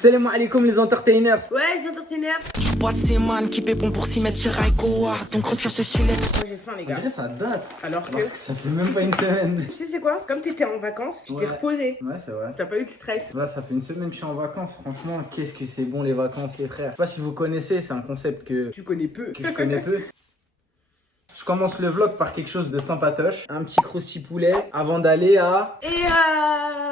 Salam alaikum les entertainers. Ouais, les entertainers. Je bois de ces man qui pépont pour s'y mettre sur Aïkoa. Donc retire ce stylet. Moi j'ai faim les On gars. dirait ça date. Alors que, Ça fait même pas une semaine. tu sais c'est quoi? Comme t'étais en vacances, tu t'es Ouais. reposé. Ouais, c'est vrai. T'as pas eu de stress. Là, ça fait une semaine que je suis en vacances. Franchement, qu'est-ce que c'est bon les vacances, les frères. Je sais pas si vous connaissez, c'est un concept que Tu connais peu. je connais peu. Je commence le vlog par quelque chose de sympatoche. Un petit crousty poulet avant d'aller à... Et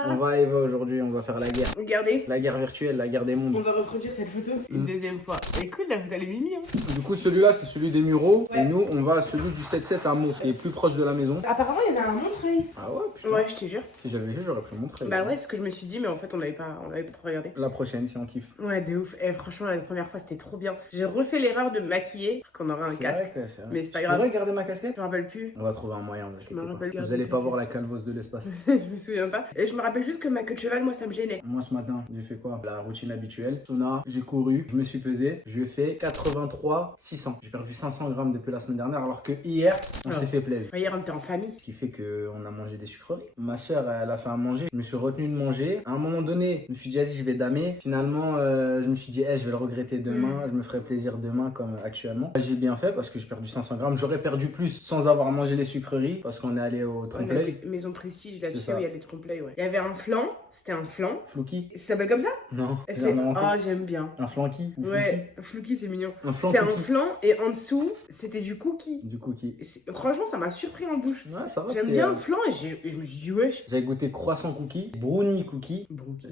On va aujourd'hui, on va faire la guerre. regardez. La guerre virtuelle, la guerre des On mondes. va reproduire cette photo une deuxième fois. Écoute, la photo elle est mimi hein. Du coup, celui-là, c'est celui des Mureaux. Ouais. Et nous, on va à celui du 7-7 à Meaux, qui est plus proche de la maison. Apparemment il y en a un Montreuil. Ah ouais, putain. Ouais, je te jure. Si j'avais vu, j'aurais pris mon trait. Bah ouais, c'est ce que je me suis dit, mais en fait on l'avait pas trop regardé. La prochaine, si on kiffe. Ouais, de ouf. Et franchement, la première fois c'était trop bien. J'ai refait l'erreur de me maquiller, qu'on aurait un C'est casque. vrai que c'est vrai. Mais c'est pas Je grave. pourrais garder ma casquette? Je me rappelle plus. On va trouver un moyen, vous inquiétez me pas. rappelle Vous garder allez ton pas truc. voir la calvose de l'espace. Je me souviens pas. Et je me rappelle juste que ma queue de cheval, moi ça me gênait. Moi ce matin, j'ai fait quoi? La routine habituelle. Sauna, j'ai couru, je me suis pesé, je fais 83 600. J'ai perdu 500 grammes depuis la semaine dernière alors que hier, on s'est fait plaisir. Hier on était en famille. Ce qui fait qu'on a mangé des sucreries. Ma soeur, elle a fait à manger. Je me suis retenu de manger. À un moment donné, je me suis dit, vas-y, je vais damer. Finalement, je me suis dit, je vais le regretter demain. Je me ferai plaisir demain comme actuellement. J'ai bien fait parce que j'ai perdu 500 grammes. J'aurais perdu plus sans avoir mangé les sucreries parce qu'on est allé au trompe-l'œil. Maison Prestige, là, tu C'est sais ça. où il y a les trompe-l'œil, ouais. Il y avait un flan, c'était un flan. Flouki? Ça s'appelle comme ça? Non. C'est... Non, Ah, j'aime bien. un flanky? Ou Ouais, Flouki, c'est mignon. Un flan C'était un cookie. flan et en dessous, c'était du cookie. Du cookie. Et franchement, ça m'a surpris en bouche. Ouais, ça va. J'aime c'était, bien le flan et je me suis dit, wesh. J'avais goûté croissant cookie, brownie cookie.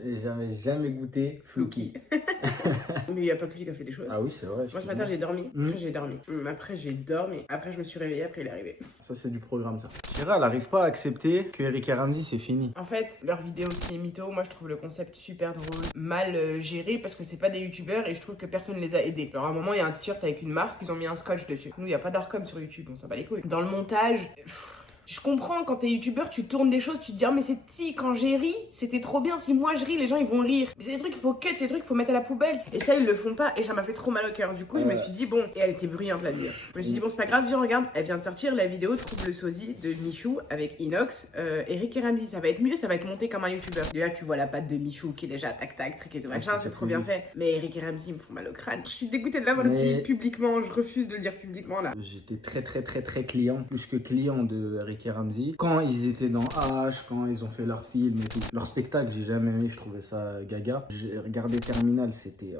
Et j'avais jamais goûté flouki. Mais il n'y a pas que lui qui a fait des choses. Ah oui, c'est vrai. Moi, ce matin, j'ai dormi. Mm. Après, j'ai dormi. Après, j'ai dormi. Après, je me suis réveillée. Après, il est arrivé. Ça, c'est du programme, ça. Shira, elle arrive pas à accepter que Eric et Ramsey, c'est fini. En fait, leur vidéo qui est mytho, moi je trouve le concept super drôle, mal géré parce que c'est pas des youtubeurs et je trouve que personne les a aidés. Alors à un moment, il y a un t-shirt avec une marque, ils ont mis un scotch dessus. Nous, il y a pas d'arcom sur YouTube, on s'en bat les couilles. Dans le montage. Je comprends, quand t'es youtubeur, tu tournes des choses, tu te dis, ah, mais c'est si, quand j'ai ri, c'était trop bien, si moi je ris, les gens ils vont rire. Mais c'est des trucs qu'il faut cut, c'est des trucs qu'il faut mettre à la poubelle. Et ça, ils le font pas, et ça m'a fait trop mal au cœur. Du coup, je me suis dit, bon, et elle était bruyante la vidéo. Je me suis dit, bon, c'est pas grave, viens, regarde, elle vient de sortir la vidéo Trouble le sosie de Michou avec Inox, Eric et Ramsey. Ça va être mieux, ça va être monté comme un youtubeur. Déjà, tu vois la patte de Michou qui est déjà tac tac, truc et tout machin, c'est trop bien fait. Mais Eric et Ramsey, ils me font mal au crâne. Je suis dégoûtée de l'avoir dit publiquement, je refuse de le dire publiquement là. J'étais très client, plus que client de Eric et Ramsey. Quand ils étaient dans H, quand ils ont fait leur film et tout. Leur spectacle, j'ai jamais aimé, je trouvais ça gaga. J'ai regardé Terminal, c'était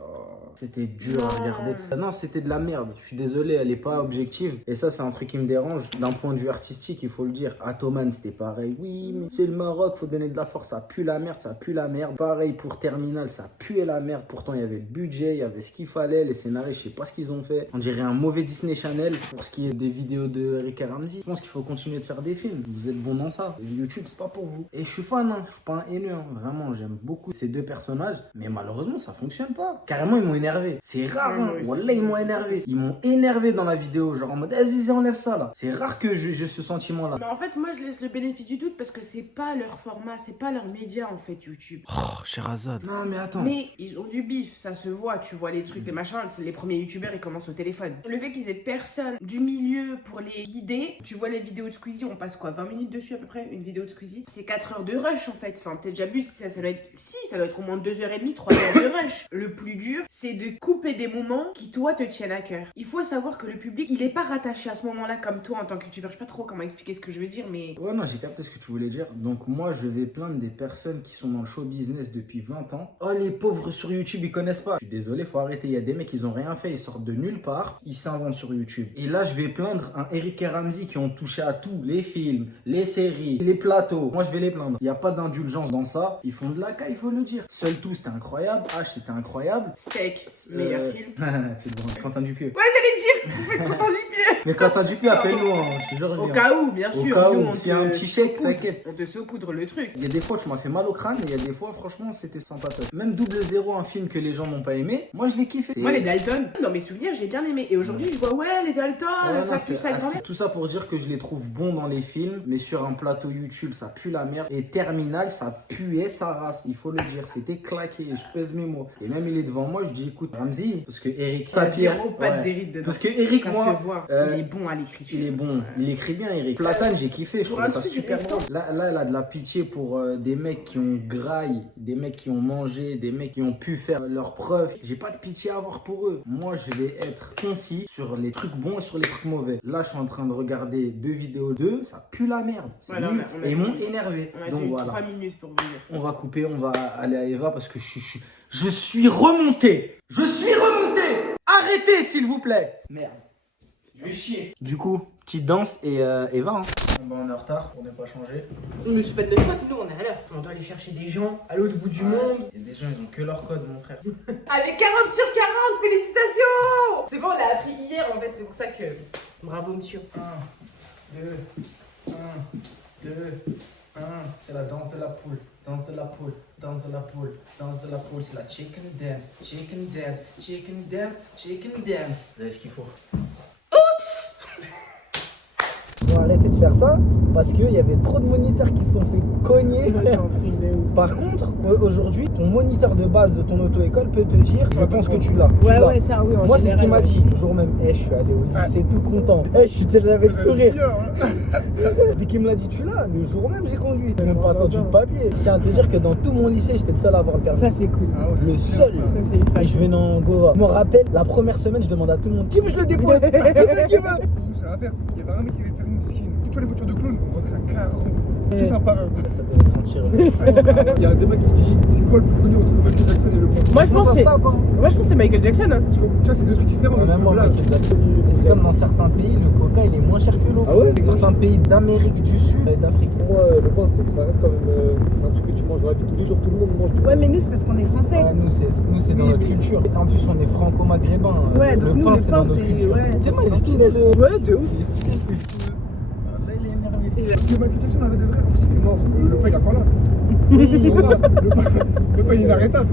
dur à regarder. Non, c'était de la merde. Je suis désolé, elle est pas objective. Et ça, c'est un truc qui me dérange. D'un point de vue artistique, il faut le dire. Atoman, c'était pareil. Oui, mais c'est le Maroc, faut donner de la force. Ça pue la merde, ça pue la merde. Pareil pour Terminal, ça puait la merde. Pourtant, il y avait le budget, il y avait ce qu'il fallait. Les scénarios, je sais pas ce qu'ils ont fait. On dirait un mauvais Disney Channel pour ce qui est des vidéos de Eric et Ramsey. Je pense qu'il faut continuer de faire des films. Vous êtes bon dans ça. Et YouTube, c'est pas pour vous. Et je suis fan, hein. Je suis pas un haineux, hein. Vraiment, j'aime beaucoup ces deux personnages. Mais malheureusement, ça fonctionne pas. Carrément, ils m'ont énervé. C'est rare, hein. Wallah, ils m'ont énervé. Ils m'ont énervé dans la vidéo. Genre en mode, vas-y, enlève ça là. C'est rare que j'ai ce sentiment-là. Mais en fait, moi je laisse le bénéfice du doute parce que c'est pas leur format, c'est pas leur média en fait, YouTube. Oh, Sherazade. Non, mais attends. Mais ils ont du bif, ça se voit, tu vois les trucs, les machins, c'est les premiers youtubeurs, ils commencent au téléphone. Le fait qu'ils aient personne du milieu pour les guider, tu vois les vidéos de Squeezie, on passe quoi, 20 minutes dessus à peu près, une vidéo de Squeezie. C'est 4 heures de rush en fait, enfin peut-être j'abuse, ça doit être, si, ça doit être au moins 2h30, 3 heures de rush. Le plus dur, c'est de couper des moments qui toi te tiennent à cœur. Il faut savoir que le public, il est pas rattaché à ce moment-là comme toi en tant que youtubeur, je sais pas trop comment expliquer ce que je veux dire, mais... Ouais, non, j'ai capté ce que tu voulais dire. Donc, moi, je vais plaindre des personnes qui sont dans le show business depuis 20 ans. Oh, les pauvres sur YouTube, ils connaissent pas. Je suis désolé, faut arrêter. Il y a des mecs, ils ont rien fait, ils sortent de nulle part, ils s'inventent sur YouTube. Et là, je vais plaindre un Eric et Ramsey qui ont touché à tout, les films, les séries, les plateaux. Moi, je vais les plaindre. Il n'y a pas d'indulgence dans ça. Ils font de la caille, il faut le dire. Seul tout, c'était incroyable. H, c'était incroyable. Steak, meilleur film. C'est bon, Quentin Dupieux. Ouais, j'allais dire, vous êtes content du pied. Mais Quentin Dupieux, appelle-nous, hein. Je te jure, Au viens. cas où, bien Au sûr. cas nous, où, on s'il y a te un petit chèque, saupoudre. t'inquiète. On te saupoudre le truc. Il y a des fois, tu m'as fait mal au crâne, mais il y a des fois, franchement, c'était sympathique. Même Double Zéro, un film que les gens n'ont pas aimé, moi, je l'ai kiffé. Moi, les Dalton, dans mes souvenirs, j'ai bien aimé. Et aujourd'hui, je vois, ouais, les Dalton, Ouais, ça non, pue ça, grand-mère. tout ça pour dire que je les trouve bons dans les les films, mais sur un plateau YouTube, ça pue la merde. Et Terminal, ça puait sa race, il faut le dire. C'était claqué, je pèse mes mots. Et même il est devant moi, je dis écoute, Ramzi, parce que Eric, Ça zéro pas d'hérite dedans. parce que Eric, Ça moi, se voit. Il est bon à l'écriture. il est bon, il écrit bien, Eric. Platane, j'ai kiffé, je Pour trouve un ça truc super récent. drôle. Là, elle a de la pitié pour des mecs qui ont graille, des mecs qui ont mangé, des mecs qui ont pu faire leurs preuves. J'ai pas de pitié à avoir pour eux. Moi, je vais être concis sur les trucs bons et sur les trucs mauvais. Là, je suis en train de regarder 2 vidéos d'eux, ça pue la merde. C'est Voilà, nul. on a Et ils m'ont tout- énervé. On a Donc tenu voilà. 3 minutes pour vous dire. On va couper, on va aller à Eva parce que je suis remonté. Je suis remonté. Arrêtez, s'il vous plaît. Merde. Je vais chier. Du coup, petite danse et Eva. Hein. On est en retard, on n'est pas changé. Mais c'est pas de notre faute, nous on est à l'heure. On doit aller chercher des gens à l'autre bout du monde. Et des gens, ils ont que leur code, mon frère. Avec 40 sur 40, félicitations! C'est bon, on l'a appris hier en fait, c'est pour ça que. Bravo monsieur. 1, 2, 1, 2, 1. C'est la danse de la poule. Danse de la poule. Danse de la poule. Danse de la poule. C'est la chicken dance. Chicken dance. Chicken dance. Chicken dance. Vous avez ce qu'il faut. Ils ont arrêté de faire ça parce qu'il y avait trop de moniteurs qui se sont fait cogner. Par contre, aujourd'hui, ton moniteur de base de ton auto-école peut te dire je pense que tu l'as. Tu Ouais, l'as. ouais, ça, oui. Moi, c'est ce qu'il m'a dit. Le jour même, je suis allé au lycée tout content. J'avais le sourire. Dès qu'il me l'a dit, tu l'as. Le jour même, j'ai conduit. J'ai même pas attendu le papier. Je tiens à te dire que dans tout mon lycée, j'étais le seul à avoir le permis. Ça, c'est cool. Le seul. Ça, c'est Et je venais en Gova. Je me rappelle, la première semaine, je demande à tout le monde qui veut que je le dépose. Qui veut, qui veut. C'est l'affaire. Il y avait un mec qui avait le permis de skin. Toutes les voitures de clown, on rentrait à 40. Tous un par un. Ça devait sentir le fou. Il y a un débat qui dit c'est quoi le plus connu entre Michael Jackson et le pop? Moi, je pense Ça que se tape, hein. c'est Michael Jackson. Hein. Parce que tu vois, c'est deux trucs différents. Même moi, Là, Michael Jackson. Et c'est comme dans certains pays, le coca il est moins cher que l'eau. Ah ouais? Certains pays d'Amérique du Sud et d'Afrique. Pour moi, le pain, ça reste quand même. C'est un truc que tu manges dans la vie tous les jours, tout le monde mange. Ouais, mais nous, c'est parce qu'on est français. Ouais, nous c'est dans notre culture. En plus on est franco-maghrébin. Ouais, donc le nous, pain le c'est pain, dans notre c'est- culture. ouais. T'es moi, il est stylé le. Ouais, de ouf. Il est stylé le truc. Là il est énervé. parce que Michael Jackson avait des vrais, en plus il est mort. Le pain il est encore là. Le pain il est inarrêtable.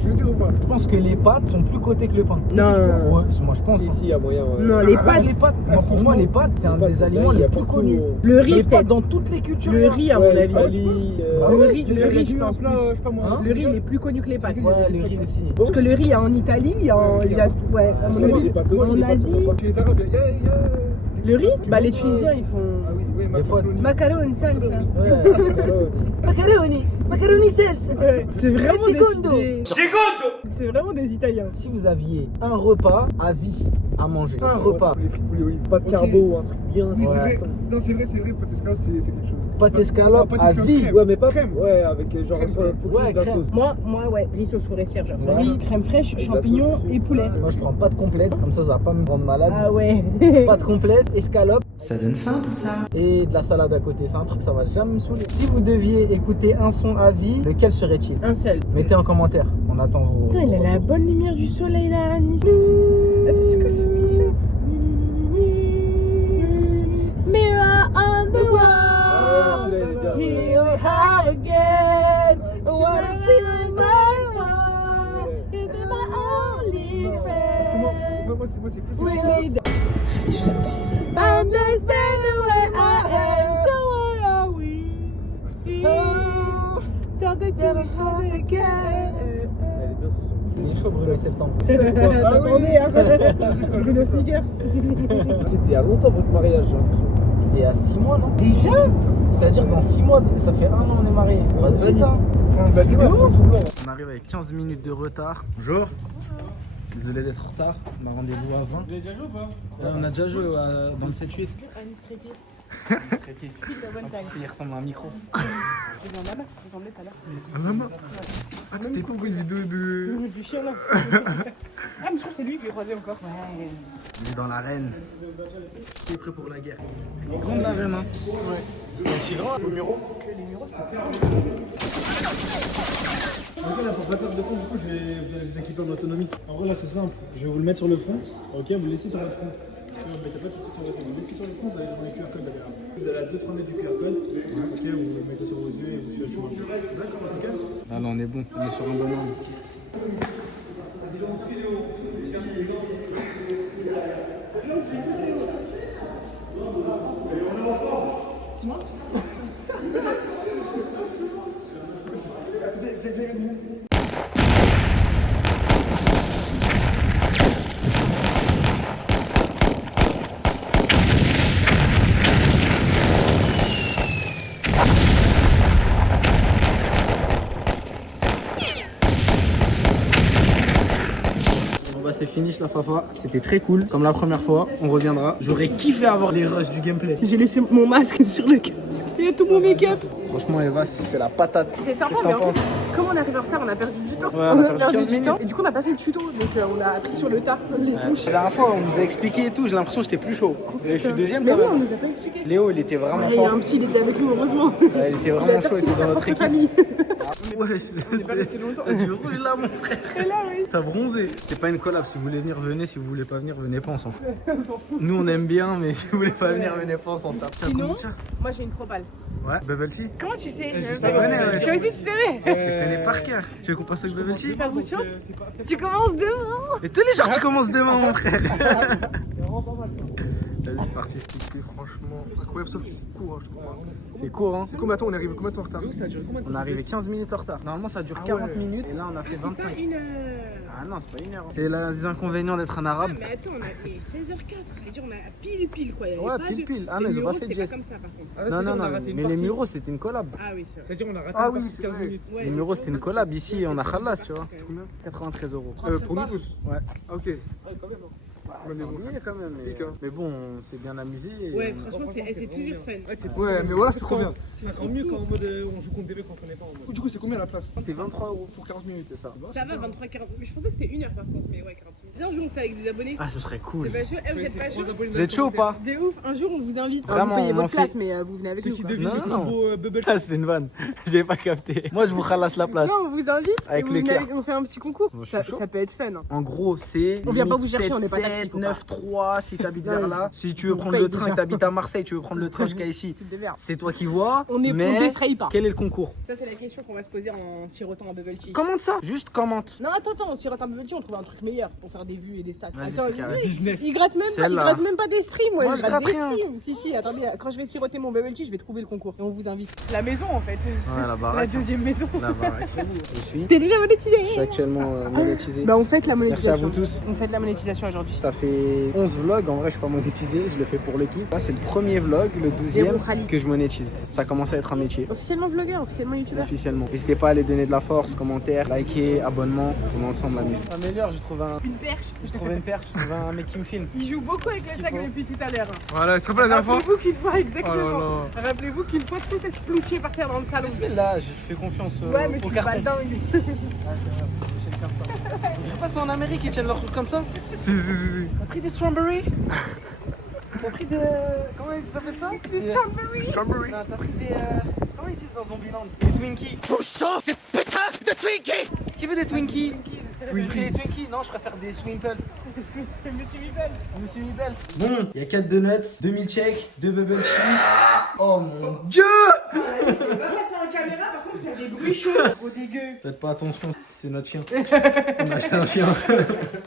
Je veux dire ou pas? Je pense que les pâtes sont plus cotées que le pain. Non. Ouais, moi je pense. Si, hein. si, il y a moyen. Ouais. Non, les Ah, pâtes. les pâtes, moi, pour moi les pâtes c'est un Les pâtes, des aliments il y a les plus partout, connus. Le riz, Les pâtes peut-être. dans toutes les cultures. Le riz, à mon Ouais, avis. Italie, Ah Le ouais, riz, Il le y a riz, du je un pense. plat, je sais pas moi. Hein? Le riz, il est plus connu que les pâtes. Ouais, le riz aussi. Parce que le riz, il y a en Italie, il y a ouais, à mon Ouais, avis, les pâtes aussi, en les pâtes, Asie. c'est pas- Chez les Arabes, il y a. Le riz, bah les Tunisiens, ils font. Ah oui, oui, Des fois- Macaroni, salsa. Macaroni, macaroni salsa. Ouais, c'est vraiment Secondo. C'est vraiment des Italiens. Si vous aviez un repas à vie à manger, un repas, Les frites poulet olive. Pas de carbo, un truc bien. Oui, Ouais. c'est vrai. Non, c'est vrai, pâte escalope, c'est quelque chose. pâte escalope Non, pâte à escalope vie. crème. Ouais, mais pas. Crème. Ouais, avec genre Crème, faut ouais, qu'il y ait de la crème. sauce. Moi, ouais, riz sauce forestière, genre Voilà. riz, crème fraîche, Avec de la champignons sauce dessus. et poulet. Moi je prends pâte complète, comme ça va pas me rendre malade. Ah ouais. Pâte complète, escalope Ça donne faim tout ça. et de la salade à côté. C'est un truc, ça va jamais me saouler. Si vous deviez écouter un son à vie, lequel serait-il? Un seul. Mettez en commentaire. On attend vos. Putain, il a la bonne lumière du soleil là à Nice. Attends, c'est quoi ce son? Mirror on the wall. celui-là, il est bien. Here we are again. What I see is I want. You'll be my only Parce que friend. moi, c'est plus. We Need- Understand the way I am. So what are we? Talking to each other again. Elle est bien ce son. Il est chaud Bruno septembre. T'entendais, hein? Bruno Sneakers. C'était il y a longtemps votre mariage, j'ai l'impression. C'était il y a 6 mois, non? Déjà? C'est-à-dire dans 6 mois, ça fait 1 an on est mariés. On passe vite, hein. C'est un bâtiment. On arrive avec 15 minutes de retard. Bonjour. Désolé d'être en retard. On a rendez-vous à 20. Vous avez déjà joué ou pas? Ouais, on a déjà joué dans le 7-8. Anis Trépide. Il ressemble à un micro. J'ai vu un lama, vous emmenez tout à l'heure. Un lama? Ah, t'as pas envoyé une vidéo de. Du chien là. Ah, mais je crois que c'est lui que j'ai croisé encore. Ouais. Il est dans l'arène. Il est prêt pour la guerre. Il est grande l'arène, hein? Ouais. C'est aussi grand le mur. Ok, là pour pas perdre de compte, du coup, vous allez vous équiper en autonomie. En gros, là c'est simple. Je vais vous le mettre sur le front. Ok, vous le laissez sur votre front. Ne vous mettez pas tout de suite sur votre front. Vous le laissez sur le front, vous allez prendre le QR code derrière. Vous allez à 2-3 mètres du QR code. Ok, vous le mettez sur vos yeux et vous suivez le chemin. D'accord, ok. Ah là, on est bon. On est sur un bon angle. bah c'est finish la Fafa. C'était très cool, comme la première fois. On reviendra. J'aurais kiffé avoir les rushs du gameplay. J'ai laissé mon masque sur le casque et tout mon make-up. Franchement, Eva, c'est la patate. C'était sympa, Qu'est-ce que mais t'en en penses? fait, comme on arrive en retard, on a perdu du temps. Ouais, on a perdu 15 du minutes. temps. Et du coup, on n'a pas fait le tuto, donc on a appris sur le tas les touches. La dernière fois, on nous a expliqué et tout. J'ai l'impression que j'étais plus chaud. Je suis deuxième Mais quand oui, on même. nous a pas expliqué. Léo, il était vraiment Ouais, il y a fort. un petit, il était avec nous, heureusement. Ouais, il était vraiment chaud, il était dans notre équipe. famille. Ouais, On n'est pas resté longtemps. t'as du rouge là, mon frère. Et là, oui. T'as bronzé. C'est pas une collab. Si vous voulez venir, venez. Si vous voulez pas venir, venez pas. On s'en fout. Nous, on aime bien, mais si vous voulez pas venir, venez pas. On s'en tape. Sinon, moi j'ai une propale. Ouais, Bubble Tea. Comment tu sais je te connais, ouais. Toi aussi, tu savais Je te connais par cœur. Tu veux qu'on passe au Bubble Tea? Ça vous chauffe Tu commences demain. Et tous les jours, tu commences demain, mon frère. C'est vraiment pas mal. Vas-y, c'est parti. C'est franchement incroyable, sauf que c'est court, hein, je comprends. C'est court, hein. C'est combien de temps on est arrivé combien de temps en retard? On est arrivé 15 minutes en retard. Normalement, ça dure 40 minutes. Et là, on a fait 25. Une heure. Ah non, c'est pas une heure. C'est les inconvénients d'être un arabe. Mais attends, on a fait 16h04, ça veut dire on a pile quoi. Il y avait Ouais, pas pile. Ah, les mais ils ont mureaux, pas fait de c'était geste. comme ça par contre. Non, mais les Muros, c'était une collab. Ah oui, c'est vrai. C'est-à-dire, on a raté Ah une oui, partie c'est de 15 vrai. minutes. Ouais, Les Muros, c'était une collab. Ici, on a Khalas, tu vois. C'est combien? 93 euros. Pour nous tous? Ouais. Ah, ok. Quand même, hein. Ouais, mais bon. Oui, quand même. Pique, hein. Mais bon, on s'est bien amusé. et Ouais, on a- franchement, c'est toujours fun. Ouais, mais voilà, c'est trop bien. C'est encore mieux quand en mode on joue contre des mecs qu'on connaît pas en mode. Du coup, c'est combien la place? C'était 23 euros pour 40 minutes, c'est ça. Ça va, 23-40. Mais je pensais que c'était une heure par contre, mais ouais, 40 minutes. Viens, un jour on fait avec des abonnés. Ah, ce serait cool. C'est pas chaud. Eh, vous êtes pas chaud? Vous êtes chaud ou pas? De ouf, un jour on vous invite. Vraiment, vous payez on en votre fait- place, mais vous venez avec Ceux nous. qui quoi. devinent le Non. combo Bubble. Ah, c'était une vanne. J'ai pas capté. Moi, je vous khalasse la place. Non, on vous invite. Avec et vous le venez cœur. on fait un petit concours. Moi, je Ça, suis chaud. ça peut être fun. Hein. En gros, c'est. On vient pas limite vous chercher, on n'est pas 7, taxi, faut pas. 9, 3 si t'habites Ouais. vers là. Si tu veux On prendre paye le train déjà. et t'habites à Marseille, tu veux prendre le train jusqu'à ici. Tu te démerdes. C'est toi qui vois. On mais défraye pas. quel est le concours? Ça, c'est la question qu'on va se poser en sirotant un bubble tea. Commente ça. Juste commente. Non, attends, on sirote un bubble tea, on trouve un truc meilleur pour faire des vues et des stats. Vas-y, Attends, c'est carré. Business. il gratte même pas, Celle-là. des streams, ouais. Moi, il je gratte gratte des rien. streams. Si, attendez, quand je vais siroter mon bubble tea, je vais trouver le concours. Et on vous invite. La maison, en fait. Ouais, la La baraque. deuxième maison. La baraque. Je suis. T'es déjà monétisé? Actuellement monétisé. Bah, on fait la Merci à monétisation. vous tous. On fait de la monétisation aujourd'hui. Ça fait 11 vlogs, en vrai je suis pas monétisé, je le fais pour le kiff. Là c'est le premier vlog, le 12e Zéro Khalid. que je monétise. Ça commence à être un métier, Officiellement vlogueur, officiellement youtubeur. officiellement. N'hésitez pas à aller donner de la force, commentaires, liker, abonnement, on est ensemble amis. Améliore, j'ai trouvé Une perche. une perche, j'ai trouvé un mec qui me filme. Il joue beaucoup avec le sac depuis tout à l'heure. Voilà, tu te rappelles la dernière fois? Rappelez-vous qu'une fois, Oh exactement. là là. Rappelez-vous qu'une fois, tout s'est splouché par terre dans le salon. Là, je fais confiance Ouais, mais au tu vas carton. dedans. Ah, c'est vrai, j'ai le carton. Je sais pas, c'est en Amérique ils tiennent leurs trucs comme ça. Si. T'as pris des strawberries? T'as pris des... Comment ils s'appellent ça? Des strawberries. Strawberry. Non, t'as pris des... Comment ils disent dans Zombieland? Des Twinkies. Où sont ces putains de Twinkies? Qui veut des Twinkies? J'ai pris des Twinkies. Non, je préfère des Swimples. Monsieur Mibel. Monsieur Mibels. Bon, il y a 4 donuts, 2 milkshakes, 2 bubble tea. Oh mon dieu! On va passer en caméra, par contre, faire des bruits chauds. Au dégueu. Faites pas attention, c'est notre chien. On a acheté un chien.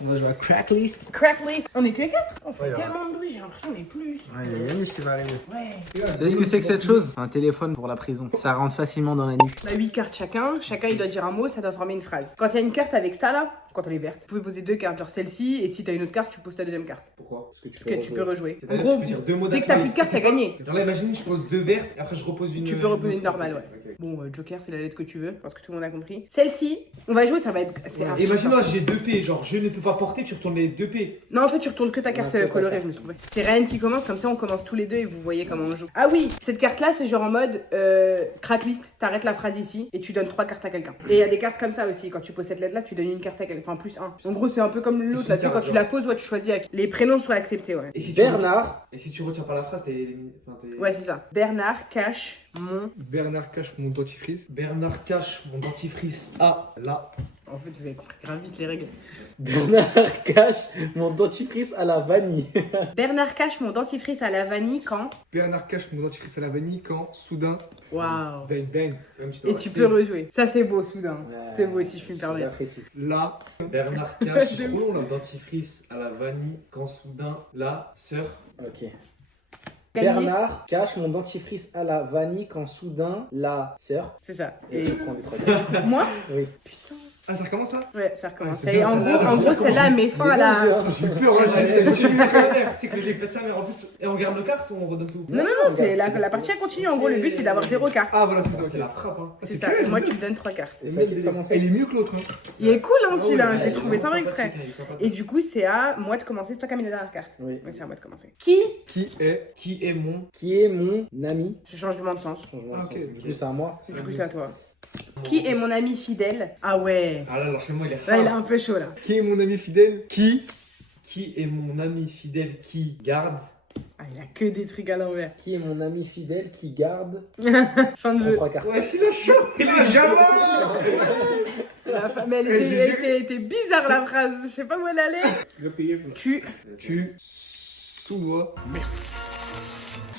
On va jouer à Cracklist. Cracklist. On est que 4. On fait Ouais, tellement de bruit, j'ai l'impression qu'on est plus. Ouais, il y a Yanis qui va arriver. Ouais. Vous savez ce que c'est que cette chose? Un téléphone pour la prison. Ça rentre facilement dans la nuque. On a 8 cartes chacun. Chacun, il doit dire un mot, ça doit former une phrase. Quand il y a une carte avec ça, là, quand elle est verte, vous pouvez poser 2 cartes, genre celle-ci, et si t'as une autre carte, tu poses ta deuxième carte. Pourquoi? Parce que Parce que tu peux rejouer. En C'est-à-dire, gros, je peux dire deux mots dès que t'as plus de cartes, t'as gagné. Genre là, imagine, je pose 2 vertes et après je repose une. Tu peux reposer une normale, ouais. Ok. Bon, Joker, c'est la lettre que tu veux, parce que tout le monde a compris. Celle-ci, on va jouer, ça va être. C'est archi Imagine, simple. là, j'ai 2 P, genre je ne peux pas porter, tu retournes les 2 P. Non, en fait, tu retournes que ta carte colorée, je me suis trompée. C'est Ryan qui commence, comme ça on commence tous les deux et vous voyez comment on joue. Ah oui, cette carte-là, c'est genre en mode cracklist. T'arrêtes la phrase ici et tu donnes 3 cartes à quelqu'un. Et il y a des cartes comme ça aussi. Quand tu poses cette lettre-là, tu donnes une carte à quelqu'un. Enfin, plus 1. En gros, c'est un peu comme l'autre là. Tu sais, quand tu la poses, ouais, tu choisis avec. Les prénoms soient acceptés, ouais. Et si tu Bernard. Et si tu retiens pas la phrase, t'es éliminé. Enfin, Ouais, c'est ça. Bernard cache mon. Bernard cache mon dentifrice. Bernard cache mon dentifrice à la. En fait, vous avez compris grave vite les règles. Bernard cache mon dentifrice à la vanille. Bernard cache mon dentifrice à la vanille quand. Bernard cache mon dentifrice à la vanille quand, soudain, Waouh. Bang bang. Comme Et tu peux rejouer. Ça, c'est beau, soudain. C'est beau si je puis me permettre. J'apprécie. là, Bernard cache trop long le dentifrice à la vanille quand soudain la sœur. Ok. Gagné. Bernard cache mon dentifrice à la vanille quand soudain la sœur. C'est ça. Et Et tu prends les 3 cartes. moi. Oui. Putain. Ah, ça recommence là? Ouais, ça recommence. Ah, c'est Et bien, en celle-là, gros, en gros, celle-là met fin à la. J'ai eu peur, ouais, Tu pètes sa mère, tu sais que j'ai pété sa mère en plus. Et on garde nos cartes ou on redonne tout? Non, c'est la partie elle continue. En gros, le but c'est d'avoir 0 carte. Ah, voilà, c'est Ah, ça. c'est la frappe, hein. C'est ça. Et moi, tu me donnes 3 cartes. C'est ça qui commence à Elle est mieux que l'autre. Hein. Il est cool, hein, Ah celui-là. ouais, Je l'ai trouvé sans exprès. Et du coup, c'est à moi de commencer. C'est toi qui as mis la dernière carte. Oui. Ouais, c'est à moi de commencer. Qui Qui est mon Qui est mon ami? Je change de sens. Changement de Ah, sens. ok. Du coup, c'est à moi. Du coup, c'est à toi. Qui est mon ami fidèle? Ah ouais. Ah là, alors chez moi, il est Là, il est hard. un peu chaud là. Qui est mon ami fidèle? Qui est mon ami fidèle qui garde? Ah, il y a que des trucs à l'envers. Qui est mon ami fidèle qui garde Fin de jeu. 3 cartes? Ouais, il est chaud. Il est jamais. La femme, elle était bizarre la phrase. Je sais pas où elle allait. Je vais payer. Tu. Tu sous-dois.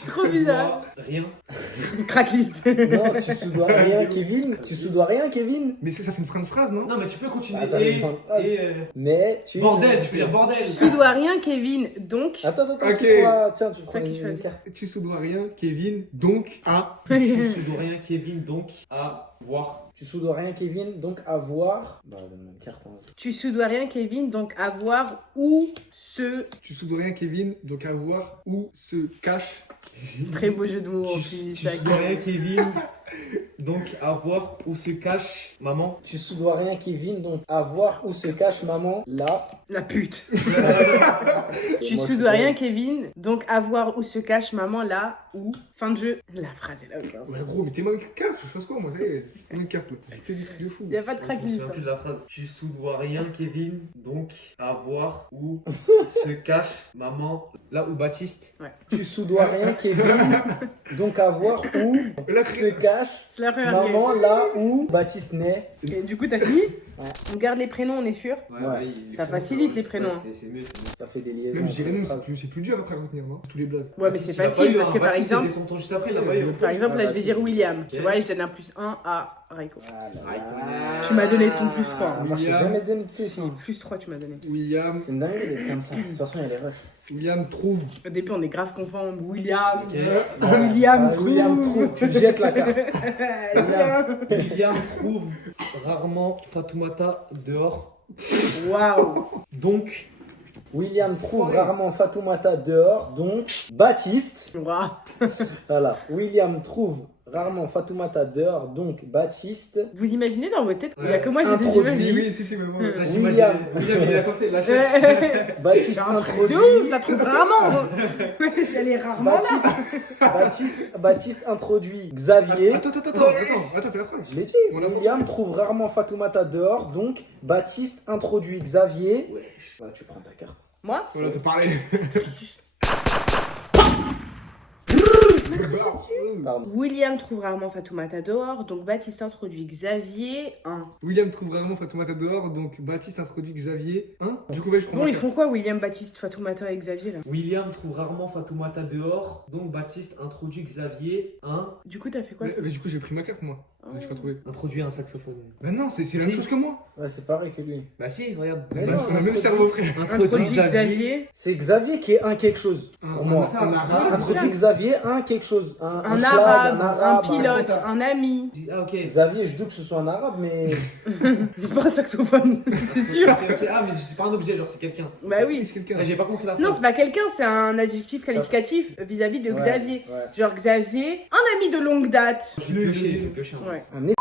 Trop bizarre. Rien. Cracklist. Non, tu sous-dois rien, Kevin. Tu sous-dois rien, Kevin. Mais ça fait une fin de phrase, non? Non, mais tu peux continuer. Ah, ça va prendre- Mais tu. Bordel, je peux dire bordel. Tu dois rien, Kevin. Donc. Attends, Ok. tu prends- Tiens, tu C'est prends toi qui une choisis. carte. Tu sous-dois rien, Kevin, donc à. Tu sous rien, Kevin, donc à voir. Tu sous-dois rien, Kevin, donc avoir. Bah, donne-moi une carte. Hein. Tu sous-dois rien, Kevin. Donc avoir où se. Tu sous-dois rien, Kevin, donc à voir où se cache. Très beau jeu de mots en Tu plus. sous rien, Kevin, donc à voir où se cache maman. Tu sous-dois rien, Kevin, donc avoir où se cache maman, là. La pute. Tu Moi, sous-dois c'est rien, Kevin. Donc avoir où se cache maman là où. Fin de jeu. La phrase est là. Ouais, gros, mais t'es moi avec une carte, je fasse quoi, moi? Ça y est, une carte, là. J'ai fait du truc de fou. Il y a pas de Je me cracklist. souviens plus de la phrase. Tu sous-dois rien, Kevin, donc à voir où se cache maman. Là où Baptiste. Tu sous-dois rien, Kevin, donc avoir où Là, se cache C'est la première maman, game. là où Baptiste naît. Et du coup, t'as fini Ouais. On garde les prénoms, on est sûr Ouais. Ça facilite les prénoms. C'est mieux. Ça fait des liaisons. même je dirais même, phrases. c'est plus dur après à retenir, non? Tous les blazes. Ouais, mais c'est facile parce que par exemple. Son ton juste après, il l'a pas eu. Par exemple, là, je vais Baptiste. dire William. Tu Ok. vois, et je donne un +1 à Raiko. Ah là là. Tu m'as donné ton +3. Ah, moi, je t'ai jamais donné de plus. +3, tu m'as donné. William, C'est une dinguerie d'être comme ça. De toute façon, il y a les refs. William trouve. Au début, on est grave confond. William. Ok. William Ah, William trouve. trouve, tu jettes la carte. Tiens. William trouve rarement Fatoumata dehors. Waouh. Donc, William trouve rarement Fatoumata dehors, donc Baptiste. Waouh. Voilà. William trouve rarement Fatoumata dehors, donc Baptiste. Vous imaginez dans votre tête Il y a Ouais. que moi, j'ai des Introduit. images. Oui, oui, si, mais bon. là, j'imagine- William. William, il a comme ça, il lâché. Baptiste C'est un truc introduit. de ouf, je la trouve rarement. J'allais rarement là. Baptiste introduit Xavier. Attends, fais la phrase. Je l'ai dit. On l'a William trouve rarement Fatoumata dehors, donc Baptiste introduit Xavier. Bah, tu prends ta carte. Moi Voilà, t'as parlé. Pardon. William trouve rarement Fatoumata dehors, donc Baptiste introduit Xavier. William trouve vraiment Fatoumata dehors, donc Baptiste introduit Xavier. Hein? Du coup, ouais, je prends Bon, ma ils carte. font quoi, William, Baptiste, Fatoumata et Xavier là William trouve rarement Fatoumata dehors, donc Baptiste introduit Xavier, Du coup, t'as fait quoi toi Mais du coup, j'ai pris ma carte, moi. J'ai pas trouvé. introduit un saxophone. Bah non, c'est la même chose que moi. Ouais, c'est pareil que lui. Bah si, regarde. Mais Bah, non, c'est le même introduit- cerveau, frère. Introduit Xavier. C'est Xavier qui est un quelque chose. Pour moi. ça, un arabe. c'est Introduit ça. Xavier un quelque chose. Un schlag, arabe, un arabe, pilote, un ami. Ah ok. Xavier, je doute que ce soit un arabe, mais. C'est pas un saxophone, c'est sûr. Ok, ah mais c'est pas un objet, genre c'est quelqu'un. Bah oui. C'est quelqu'un. Ah, j'ai pas compris la phrase. Non, c'est pas quelqu'un, c'est un adjectif qualificatif vis-à-vis de Ouais, Xavier. ouais. Genre Xavier, un ami de longue date. Je vais piocher, je vais piocher. Ouais. Un é-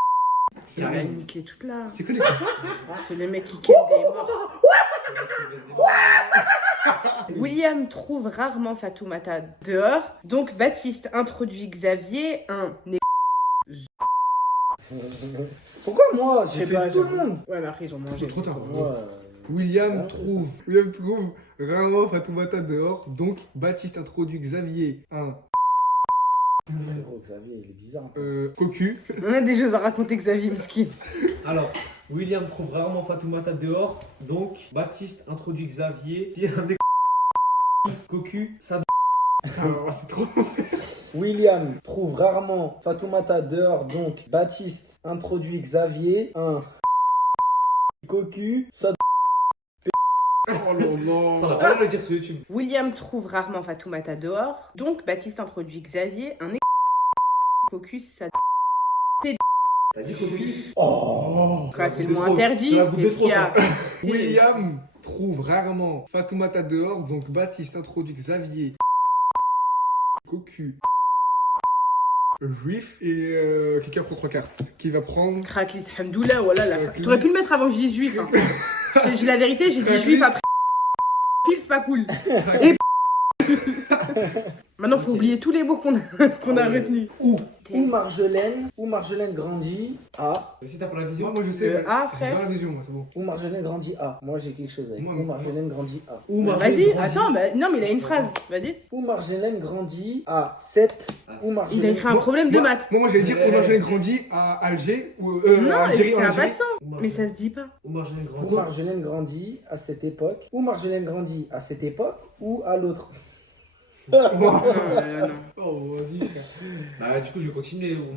Il a niqué toute là. C'est quoi les C'est le mec qui ken des morts. William trouve rarement Fatoumata dehors, donc Baptiste introduit Xavier, un né. Pourquoi moi Je J'ai sais pas, fait tout le j'avoue. monde. Ouais, mais après ils ont mangé. Trop tard. Ouais. William Ah, trouve rarement Fatoumata dehors, donc Baptiste introduit Xavier, un Frérot, Xavier, il est bizarre. cocu. On a des choses à raconter Xavier Miskin. Alors, William trouve rarement Fatoumata dehors, donc Baptiste introduit Xavier, qui est un des cocu, ça Ah, c'est trop. William trouve rarement Fatoumata dehors, donc Baptiste introduit Xavier, un cocu, ça. Oh non, On a pas le droit de le dire sur YouTube. William trouve rarement Fatoumata dehors, donc Baptiste introduit Xavier, un cocus, ça T'as dit cocu? Oh. Ça, c'est le goût de mot trop. interdit. Ça va goûter Qu'est-ce qu'il y a trop, William trouve rarement Fatoumata dehors, donc Baptiste introduit Xavier, Cocu, Juif et quelqu'un prend 3 cartes. Qui va prendre Cracklis, hamdoullah, voilà. Cracklis. T'aurais pu le mettre avant que je dise juif. Hein. J'ai la vérité, j'ai dit Cracklis. juif après. C'est pas cool. Maintenant, faut oublier tous les mots qu'on a retenus. Ou Marjolaine grandit à. Mais si t'as pas la vision, Moi je sais. mais Ah, j'ai frère. pas la vision, moi c'est bon. Ou Marjolaine grandit à. Moi j'ai quelque chose avec. Moi, Ou Marjolaine grandit à. ou Vas-y, attends, bah, non, mais il a une phrase. Vas-y. Ou Marjolaine grandit à 7. Ou Il a Marjolaine. écrit un problème de maths. Moi j'allais dire Omar Jeanne grandit à Alger ou Non, à Algérie. ça en n'a pas Algérie. de sens. Mais ça se dit pas. Ou Marjolaine Ou grandit. Marjolaine grandit à cette époque. Ou Marjolaine grandit à cette époque ou à l'autre. Non, non. Oh vas-y frère. Bah, du coup, je vais continuer. Ou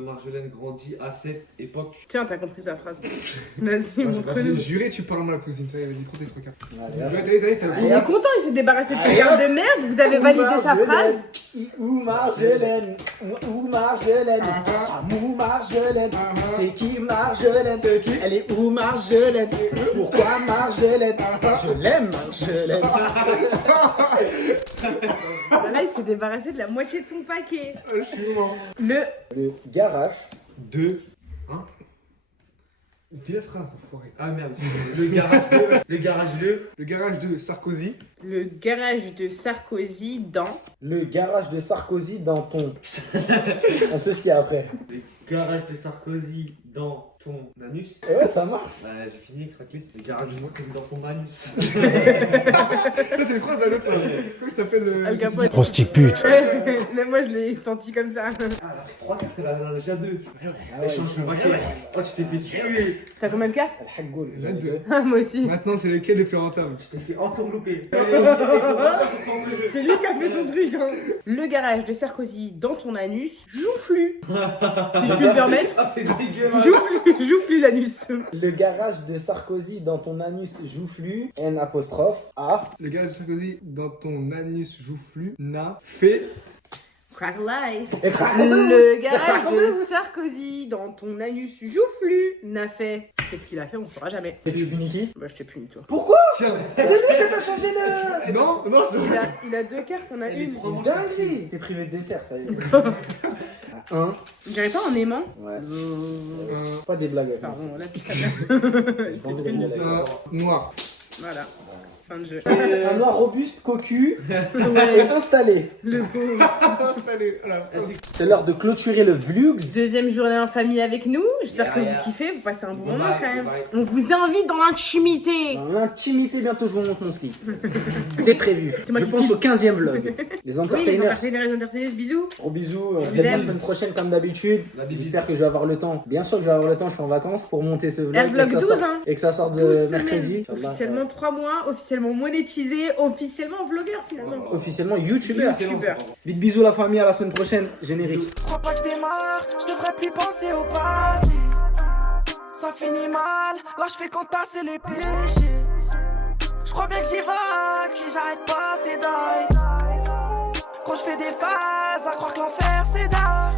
Marjolaine grandit à cette époque. Tiens, t'as compris sa phrase. Vas-y, J'ai montre-nous. juré tu parles mal cousine, ça y est, vas-y prends tes 3 cartes. Allez, hop. Allez, t'as Il est content, il s'est débarrassé de ses cartes de merde. Vous avez Ou validé sa Marjolaine. phrase. Ou Marjolaine. Ou Marjolaine. Ou Marjolaine. C'est qui Marjolaine? Elle est où Marjolaine? Pourquoi Marjolaine? Je l'aime Marjolaine. Là, il s'est débarrassé de la moitié de son paquet. Je suis mort. Le garage. Deux. Hein? Dis la phrase, enfoiré. Ah merde, le garage 2. Le garage 2. Le garage de Sarkozy. Le garage de Sarkozy dans. Le garage de Sarkozy dans ton. On sait ce qu'il y a après. Le garage de Sarkozy dans ton anus. Et ouais, ça marche. Bah, j'ai fini, Cracklis. Le garage de Sarkozy dans ton anus. Ça c'est une phrase à l'autre là. Comment il s'appelle Al Capone. Prostitute. Mais moi, je l'ai senti comme ça. Ah, elle a pris 3 cartes, elle en a déjà 2. Ah ouais, Échange le paquet. Oh, tu t'es fait tuer. T'as combien de cartes? Al-Haggoul. Moi aussi. Maintenant c'est lequel le plus rentable? Tu t'es fait entourlouper. C'est lui qui a fait son truc. Hein. Le garage de Sarkozy dans ton anus joufflu. Si je puis me permettre. Ah, c'est dégueulasse. Joufflu l'anus. Le garage de Sarkozy dans ton anus joufflu. N apostrophe A. Le garage de Sarkozy dans ton anus joufflu n'a fait. Cracklice. Et crack- Le garage de Sarkozy dans ton anus joufflu n'a fait. Qu'est-ce qu'il a fait? On saura jamais. Et tu punis qui? Bah, je t'ai puni, toi. Pourquoi? Tiens. C'est lui qui t'a changé le. Non, non, je. Il a 2 cartes, on a une. C'est une dinguerie. T'es privé de dessert, ça y est. Un. Je dirais pas en aimant. Ouais. Pas des blagues. Pardon, là, tout ça. J'ai pas envie de rigoler avec ça. Noir. Voilà. Fin de jeu. Un noir robuste, cocu et installé. Le pauvre. Allez, voilà. C'est l'heure de clôturer le vlog. Deuxième journée en famille avec nous. J'espère que vous kiffez, vous passez un bon moment quand même. On vous invite dans l'intimité. Dans l'intimité, bientôt je vous montre mon slip. C'est prévu. moi Je qui pense filme. au 15e vlog. Les Oui, les entertainers. entertainers, bisous. Gros bisous. vous Peut-être la aime. semaine prochaine comme d'habitude. La bise. J'espère que je vais avoir le temps. Bien sûr que je vais avoir le temps, je suis en vacances pour monter ce vlog. Airvlog et que ça 12, sorte- hein. Et que ça sorte 12 de mercredi. semaines. Officiellement 3 mois, officiellement monétisé, officiellement vlogueur finalement. Officiellement youtubeur. Super. Vite bisous la famille, à la semaine prochaine. Générique. Je crois pas que je démarre, je devrais plus penser au passé. Ça finit mal, là je fais qu'entasser les péchés. Je crois bien que j'y vague, si j'arrête pas c'est die. Quand je fais des phases, à croire que l'enfer c'est d'art.